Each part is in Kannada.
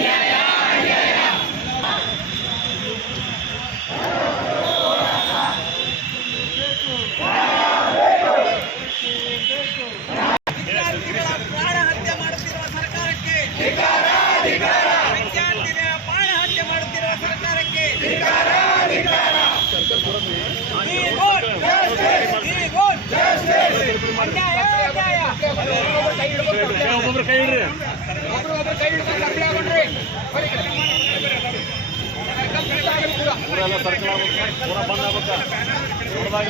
ಪ್ರಾಣ ಒಬ್ಬೊಬ್ರು ಕೈ ಹಿಡ್ರಿ ಮಾಡ್ರಿ ಊರೆಲ್ಲ ಸರ್ಕಾರ ಪೂರ ಬಂದ್ ಆಗ್ಬೇಕ.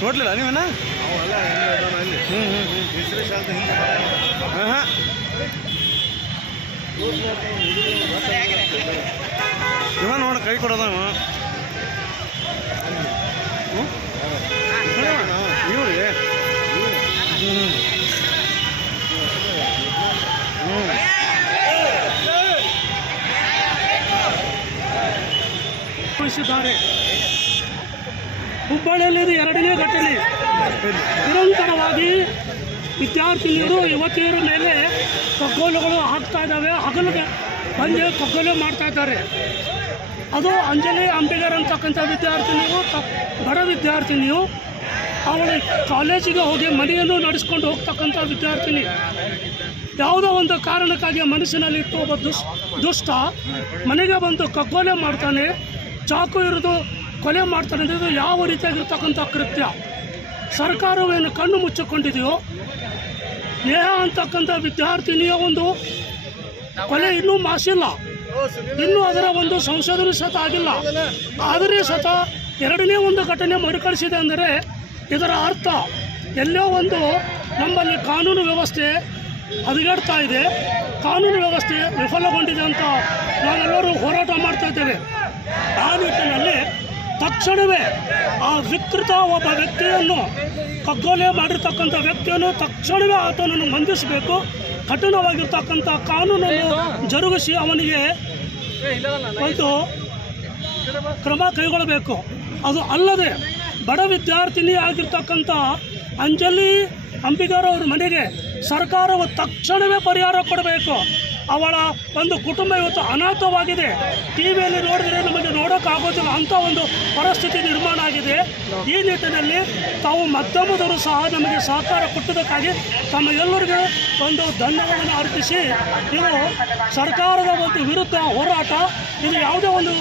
ನೋಡ್ಲಿಲ್ಲ ನೀವೇನ? ಹ್ಞೂ ಹೆಸರು ಶಾಂತ ಹಾಂ ಇವ ನೋಡ, ಕೈ ಕೊಡೋದ ಇವ. ಹ್ಞೂ? ಇವ ರೀ ಹ್ಞೂ ಹ್ಞೂ ವಹಿಸಿದ್ದಾರೆ ಹುಬ್ಬಳ್ಳಿಯಲ್ಲಿ ಎರಡನೇ ಘಟನೆ. ನಿರಂತರವಾಗಿ ವಿದ್ಯಾರ್ಥಿನಿಯರು, ಯುವತಿಯರ ಮೇಲೆ ಕಗ್ಗೋಲುಗಳು ಹಾಕ್ತಾ ಇದ್ದಾವೆ ಹಗಲು ಬಂದು ಕಗ್ಗೋಲು ಮಾಡ್ತಾ ಇದ್ದಾರೆ. ಅದು ಅಂಜಲಿ ಅಂಬಿಗರ್ ಅಂತಕ್ಕಂಥ ವಿದ್ಯಾರ್ಥಿನಿಯು ಬಡ ವಿದ್ಯಾರ್ಥಿನಿಯು, ಅವಳು ಕಾಲೇಜಿಗೆ ಹೋಗಿ ಮನೆಯನ್ನು ನಡೆಸ್ಕೊಂಡು ಹೋಗ್ತಕ್ಕಂಥ ವಿದ್ಯಾರ್ಥಿನಿ. ಯಾವುದೋ ಒಂದು ಕಾರಣಕ್ಕಾಗಿ ಮನಸ್ಸಿನಲ್ಲಿ ಇಟ್ಟು ಒಬ್ಬ ದುಸ್ ದುಷ್ಟ ಮನೆಗೆ ಬಂದು ಕಗ್ಗೋಲೆ ಮಾಡ್ತಾನೆ, ಚಾಕು ಇರೋದು ಕೊಲೆ ಮಾಡ್ತಾನೆ ಅಂದರೆ ಯಾವ ರೀತಿಯಾಗಿರ್ತಕ್ಕಂಥ ಕೃತ್ಯ? ಸರ್ಕಾರವೇನು ಕಣ್ಣು ಮುಚ್ಚಿಕೊಂಡಿದೆಯೋ ನೇಹ ಅಂತಕ್ಕಂಥ ವಿದ್ಯಾರ್ಥಿನಿಯ ಒಂದು ಕೊಲೆ ಇನ್ನೂ ಮಾಸಿಲ್ಲ. ಇನ್ನೂ ಅದರ ಒಂದು ಸಂಶೋಧನೆ ಸತ ಆಗಿಲ್ಲ. ಆದರೆ ಸತ ಎರಡನೇ ಒಂದು ಘಟನೆ ಮರುಕಳಿಸಿದೆ ಅಂದರೆ ಇದರ ಅರ್ಥ ಎಲ್ಲೋ ಒಂದು ನಮ್ಮಲ್ಲಿ ಕಾನೂನು ವ್ಯವಸ್ಥೆ ಹದಗೆಡ್ತಾ ಇದೆ. ಕಾನೂನು ವ್ಯವಸ್ಥೆ ವಿಫಲಗೊಂಡಿದೆ ಅಂತ ನಾವೆಲ್ಲರೂ ಹೋರಾಟ ಮಾಡ್ತಾ ಇದ್ದೇವೆ. ಆ ನಿಟ್ಟಿನಲ್ಲಿ ತಕ್ಷಣವೇ ಆ ವಿಕೃತ ಒಬ್ಬ ವ್ಯಕ್ತಿಯನ್ನು ಕಗ್ಗೋಲೆ ಮಾಡಿರ್ತಕ್ಕಂಥ ವ್ಯಕ್ತಿಯನ್ನು ತಕ್ಷಣವೇ ಆತನನ್ನು ಬಂಧಿಸಬೇಕು ಕಠಿಣವಾಗಿರ್ತಕ್ಕಂಥ ಕಾನೂನನ್ನು ಜರುಗಿಸಿ ಅವನಿಗೆ ಒಂದು ಕ್ರಮ ಕೈಗೊಳ್ಳಬೇಕು. ಅದು ಅಲ್ಲದೆ ಬಡ ವಿದ್ಯಾರ್ಥಿನಿ ಆಗಿರ್ತಕ್ಕಂಥ ಅಂಜಲಿ ಅಂಬಿಗರ್ ಅವ್ರ ಮನೆಗೆ ಸರ್ಕಾರವು ತಕ್ಷಣವೇ ಪರಿಹಾರ ಕೊಡಬೇಕು. ಅವಳ ಒಂದು ಕುಟುಂಬ ಇವತ್ತು ಅನಾಥವಾಗಿದೆ. ಟಿ ವಿಯಲ್ಲಿ ನೋಡಿದರೆ ನಮಗೆ ನೋಡೋಕ್ಕಾಗೋದಿಲ್ಲ ಅಂಥ ಒಂದು ಪರಿಸ್ಥಿತಿ ನಿರ್ಮಾಣ ಆಗಿದೆ. ಈ ನಿಟ್ಟಿನಲ್ಲಿ ತಾವು ಮಧ್ಯಮದವರು ಸಹ ನಮಗೆ ಸಹಕಾರ ಕೊಟ್ಟದಕ್ಕಾಗಿ ತಮ್ಮ ಎಲ್ಲರಿಗೂ ಒಂದು ಧನ್ಯವಾದ ಅರ್ಪಿಸಿ, ಇದು ಸರ್ಕಾರದ ಒಂದು ವಿರುದ್ಧ ಹೋರಾಟ. ಇದು ಯಾವುದೇ ಒಂದು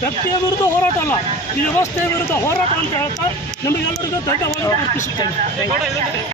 ವ್ಯಕ್ತಿಯ ವಿರುದ್ಧ ಹೋರಾಟ ಅಲ್ಲ, ಈ ವ್ಯವಸ್ಥೆಯ ವಿರುದ್ಧ ಹೋರಾಟ ಅಂತ ಹೇಳ್ತಾ ನಮಗೆಲ್ಲರಿಗೂ ಧನ್ಯವಾದ ಅರ್ಪಿಸುತ್ತೇನೆ.